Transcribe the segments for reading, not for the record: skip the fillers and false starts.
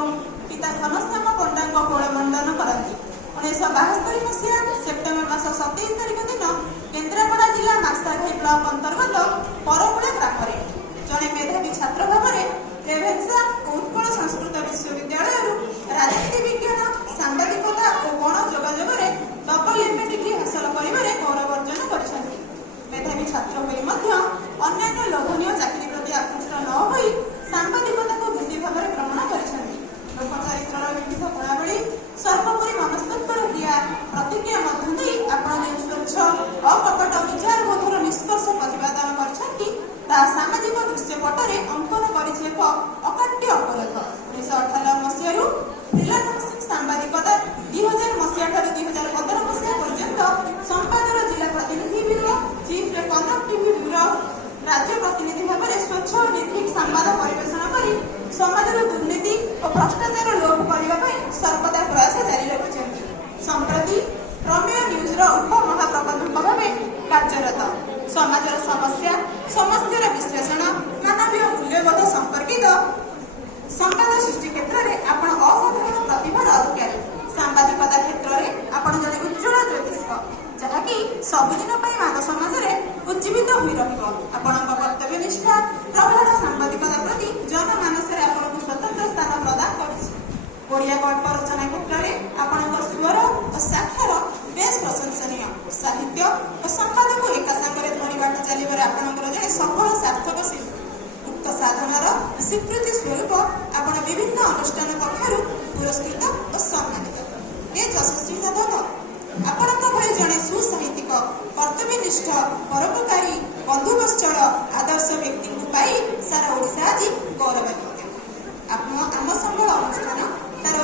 ଏବଂ ପିତା ଘନଶ୍ୟାମ ପଣ୍ଡାଙ୍କ କୋଳମଣ୍ଡନ କରନ୍ତି। 1972 ମସିହା ସେପ୍ଟେମ୍ବର ମାସ 27 ତାରିଖ ଦିନ କେନ୍ଦ୍ରାପଡ଼ା ଜିଲ୍ଲା ମାର୍ଶାଘାଇ ବ୍ଲକ ଅନ୍ତର୍ଗତ ପରମୂଳା ଗ୍ରାମରେ ଜଣେ ମେଧାବୀ ଛାତ୍ର ଭାବରେ ରେଭେନ୍ସା ଓ ଉତ୍କଳ ସଂସ୍କୃତ ବିଶ୍ୱବିଦ୍ୟାଳୟରୁ ରାଜନୀତି ବିଜ୍ଞାନ, ସାମ୍ବାଦିକତା ଓ ଗଣ ଯୋଗାଯୋଗରେ ଡବଲ MA ଡିଗ୍ରୀ ହାସଲ କରିବାରେ ଗୌରବ ଅର୍ଜନ କରିଛନ୍ତି। ମେଧାବୀ ଛାତ୍ର ହୋଇ ମଧ୍ୟ ଅନ୍ୟାନ୍ୟ ଲୋଭନୀୟ ଚାକିରି ପ୍ରତି ଆକୃଷ୍ଟ ନ ହୋଇ ସାମ୍ବାଦିକତାକୁ ବୃତ୍ତି ଭାବରେ ଗ୍ରହଣ କରିଛନ୍ତି। ଲୋକ ଚରିତ୍ରର ବିବିଧ ଗୁଣାବଳୀ, ସର୍ବୋପରି ମନସ୍ତତ୍ୱର କ୍ରିୟା ପ୍ରତିକ୍ରିୟା ମଧ୍ୟ ଦେଇ ଆପଣ ଯେଉଁ ସ୍ୱଚ୍ଛ ଅକପଟ ବିଚାରବୋଧର ନିଷ୍କର୍ଷ ପ୍ରତିପାଦନ କରିଛନ୍ତି ତାହା ସାମାଜିକ ଦୃଶ୍ୟପଟରେ ଅଙ୍କନ କରିଛି ଏକ ଅକାଟ୍ୟ ଅବରୋଧ। 1998 ମସିହାରୁ ଫ୍ରିଲାନ୍ସିଂ ସାମ୍ବାଦିକତା 2000 ମସିହା ଠାରୁ 2015 ମସିହା ପର୍ଯ୍ୟନ୍ତ ସମ୍ପାଦର ଜିଲ୍ଲା ପ୍ରତିନିଧି ବ୍ୟୁରୋ, ଚିଫ୍ରେ କନକ ଟିଭି ବ୍ୟୁରୋ ରାଜ୍ୟ ପ୍ରତିନିଧି ଭାବରେ ସ୍ୱଚ୍ଛ ଓ ନିର୍ଭୀକ ସମ୍ବାଦ ପରିବେଷଣ କରି ସମାଜର ଦୁର୍ନୀତି ଓ ଭ୍ରଷ୍ଟାଚାର ଲୋପ କରିବା ପାଇଁ ସର୍ବଦା ପ୍ରୟାସ ଜାରି ରଖିଛନ୍ତି। ସମ୍ପ୍ରତି ପ୍ରମେୟ ନ୍ୟୁଜ୍ର ଉପମହାପ୍ରବନ୍ଧକ ଭାବେ କାର୍ଯ୍ୟରତ। ସମାଜର ସମସ୍ୟାର ବିଶ୍ଳେଷଣ, ମାନବୀୟ ମୂଲ୍ୟବୋଧ ସମ୍ପର୍କିତ ସମ୍ବାଦ ସୃଷ୍ଟି କ୍ଷେତ୍ରରେ ଆପଣ ଅସାଧାରଣ ପ୍ରତିଭାର ଅଧିକାରୀ। ସାମ୍ବାଦିକତା କ୍ଷେତ୍ରରେ ଆପଣ ଜଣେ ଉଜ୍ଜ୍ୱଳ ଜ୍ୟୋତିଷ, ଯାହାକି ସବୁଦିନ ପାଇଁ ମାନବ ସମାଜରେ ଉଜ୍ଜୀବିତ ହୋଇ ରହିବ। ଆପଣଙ୍କ କର୍ତ୍ତବ୍ୟନିଷ୍ଠା ପ୍ରଗାଢ଼ ସାମ୍ବାଦିକତା ପ୍ରତି ଜନମାନସରେ ଆପଣଙ୍କୁ ସ୍ୱତନ୍ତ୍ର ସ୍ଥାନ ପ୍ରଦାନ କରୁଛି। ଓଡ଼ିଆ ଗଳ୍ପ ରଚନା କ୍ଷେତ୍ରରେ ଆପଣଙ୍କ ସ୍ୱର ଓ ସାକ୍ଷର ବେଶ ପ୍ରଶଂସନୀୟ। ସାହିତ୍ୟ ଓ ସମ୍ପାଦକୁ ଏକା ସାଙ୍ଗରେ ଧରି ବାଟି ଚାଲିବାରେ ଆପଣଙ୍କର ଜଣେ ସଫଳ ସାର୍ଥକ ଶିଳ୍ପୀ। ଉକ୍ତ ସାଧନାର ସ୍ୱୀକୃତି ସ୍ୱରୂପ ଆପଣ ବିଭିନ୍ନ ଅନୁଷ୍ଠାନ ପକ୍ଷରୁ ପୁରସ୍କୃତ ଓ ସମ୍ମାନିତ। ଏ ଯଶସ୍ୱୀ ସାଧକ ଆପଣଙ୍କ ଭଳି ଜଣେ ସୁସାହିତ୍ୟିକ, କର୍ତ୍ତବ୍ୟନିଷ୍ଠ, ପରୋପକାରୀ, ବନ୍ଧୁବତ୍ସଳ ଆଦର୍ଶ ବ୍ୟକ୍ତିଙ୍କୁ ପାଇ ସାରା ଓଡ଼ିଶା ଆଜି ଗୌରବାନ୍ୱିତ। ଆମ ସମ୍ବଳ ଅନୁଷ୍ଠାନ ତାର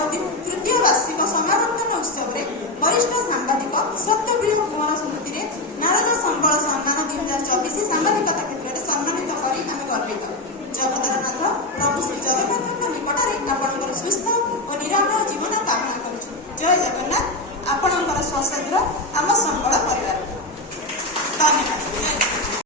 ତୃତୀୟ ବାର୍ଷିକ ସମାବର୍ତ୍ତନ ଉତ୍ସବରେ ବରିଷ୍ଠ ସାମ୍ବାଦିକ, ସତ୍ୟପ୍ରିୟ